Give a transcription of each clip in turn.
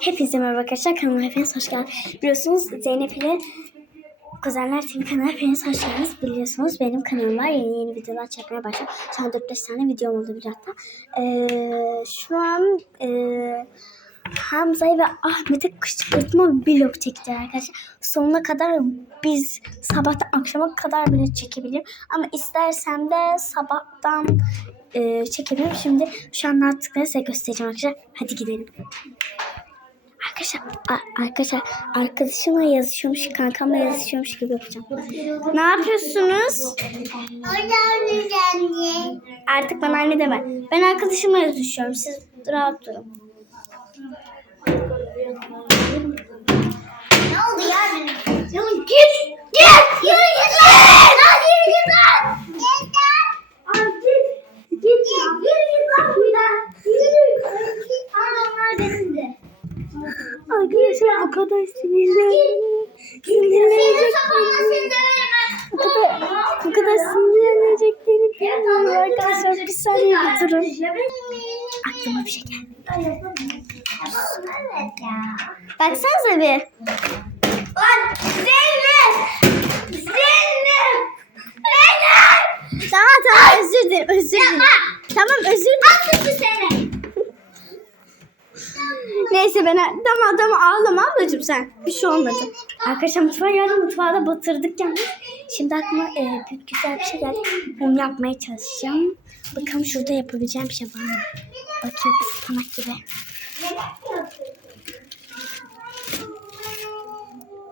Hepinize merhaba arkadaşlar. Kanalıma hepiniz hoş geldiniz. Biliyorsunuz Zeynep ile Kuzenler TV kanalına hepiniz hoş geldiniz. Biliyorsunuz benim kanalım var. Yeni yeni videolar çekmeye başladım. Şu an 4-5 tane videom oldu bir hatta. Ee, şu an e, Hamza'yı ve Ahmet'e kışkırtma vlog çekeceğiz arkadaşlar. Sonuna kadar biz sabahtan akşama kadar bile çekebilirim. Ama istersem de sabahtan e, çekebilirim. Şimdi şu an artık size göstereceğim arkadaşlar. Hadi gidelim. Arkadaşlar, arkadaşlar arkadaşımla yazışıyormuş, kankamla yazışıyormuş gibi yapacağım. Ne yapıyorsunuz? Artık bana anne deme. Ben arkadaşımla yazışıyorum. Siz rahat durun. Ne oldu ya? Ya git! Git! Yürü git lan! Lan yürü git lan! Git lan! Git! Git ya! Yürü git lan buradan! Yürü! Adamlar benim de. Arkadaşlar bu kadar sinirlendim. Senin Sinirlenecek. sabahına seni döverim ben. Bu kadar, bu kadar sinirleneceklerini bilmiyorum arkadaşlar. Bir saniye bir durun. Aklıma bir şey geldi. Baksanıza bir. Lan Zeynep! Zeynep! Zeynep! Tamam tamam özür dilerim özür dilerim. Tamam özür dilerim. Attı seni. Neyse ben tamam tamam ağlama ablacığım sen. Bir şey olmadı. Arkadaşlar mutfağa geldim. Mutfağı da batırdık yani. Şimdi aklıma e, büyük güzel bir şey geldi. Onu yapmaya çalışacağım. Bakalım şurada yapabileceğim bir şey var mı? Bakayım ıspanak gibi.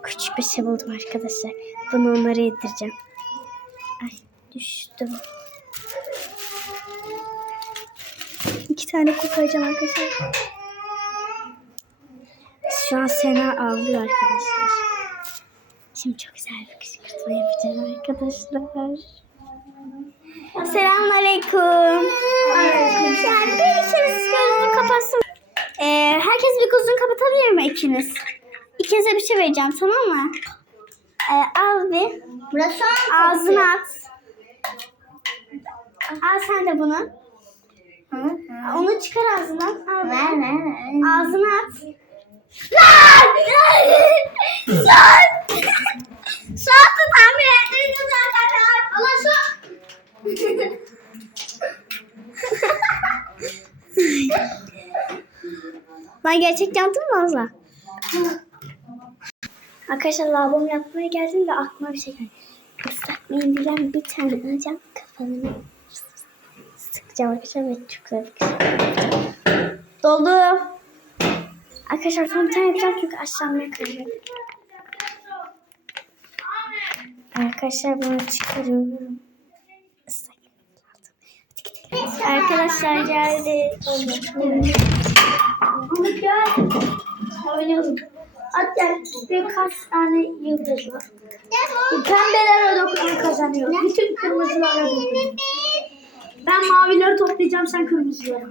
Küçük bir şey buldum arkadaşlar. Bunu onlara yedireceğim. Ay düştüm. İki tane koparacağım arkadaşlar. Şu an Sena ağlıyor arkadaşlar. Şimdi çok güzel bir kışkırtma yapacağım arkadaşlar. Selamun aleyküm. Yani bir ikiniz gözünü kapatsın. Ee, bir gözünü kapatabilir mi ikiniz? İkinize bir şey vereceğim tamam mı? Ee, al bir. Burası Ağzına at. Al sen de bunu. Onu çıkar ağzından. Al. Ver ver ver. Ağzına at. Lan! Lan! Saatı tamir ettiğini zaten. Allah şu. Ben gerçek Azla? Arkadaşlar lavabomu yapmaya geldim ve aklıma bir şey geldi. Islak mendilden bir tane alacağım kafanı sıkacağım arkadaşlar ve şey. Doldu. Arkadaşlar son bir tane yapacağım çünkü aşağımaya kayıyor. Arkadaşlar bunu çıkarıyorum. Islak mendil aldım. Hadi gidelim. Arkadaşlar geldi. Onu gel. Oynayalım. Hatta birkaç tane yıldız var. Pembelere dokunan kazanıyor. Bütün kırmızılara dokunuyor. Ben mavileri toplayacağım sen kırmızıları.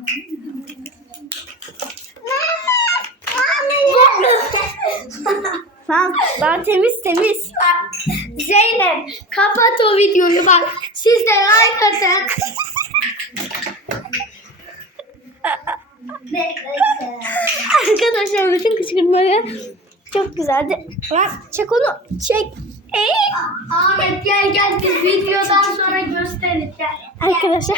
Tamam, daha temiz temiz. Zeynep kapat o videoyu bak. Siz de like atın. Arkadaşlar bütün kışkırtmaları çok güzeldi. Lan çek onu. Çek. Ey. Ahmet gel gel biz videodan sonra gösteririz gel. Arkadaşlar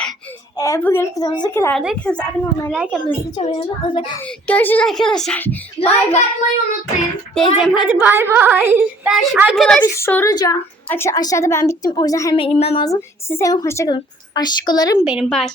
e, bugün videomuz bu kadardı. Kanalımıza abone olmayı, like atmayı, çok beğenmeyi Görüşürüz arkadaşlar. Bay Like bay. atmayı unutmayın. Diyeceğim hadi bay bay. Ben şimdi Arkadaş- bir soracağım. Arkadaşlar aşağıda ben bittim. O yüzden hemen inmem lazım. Siz hemen hoşçakalın. Aşklarım benim. Bay.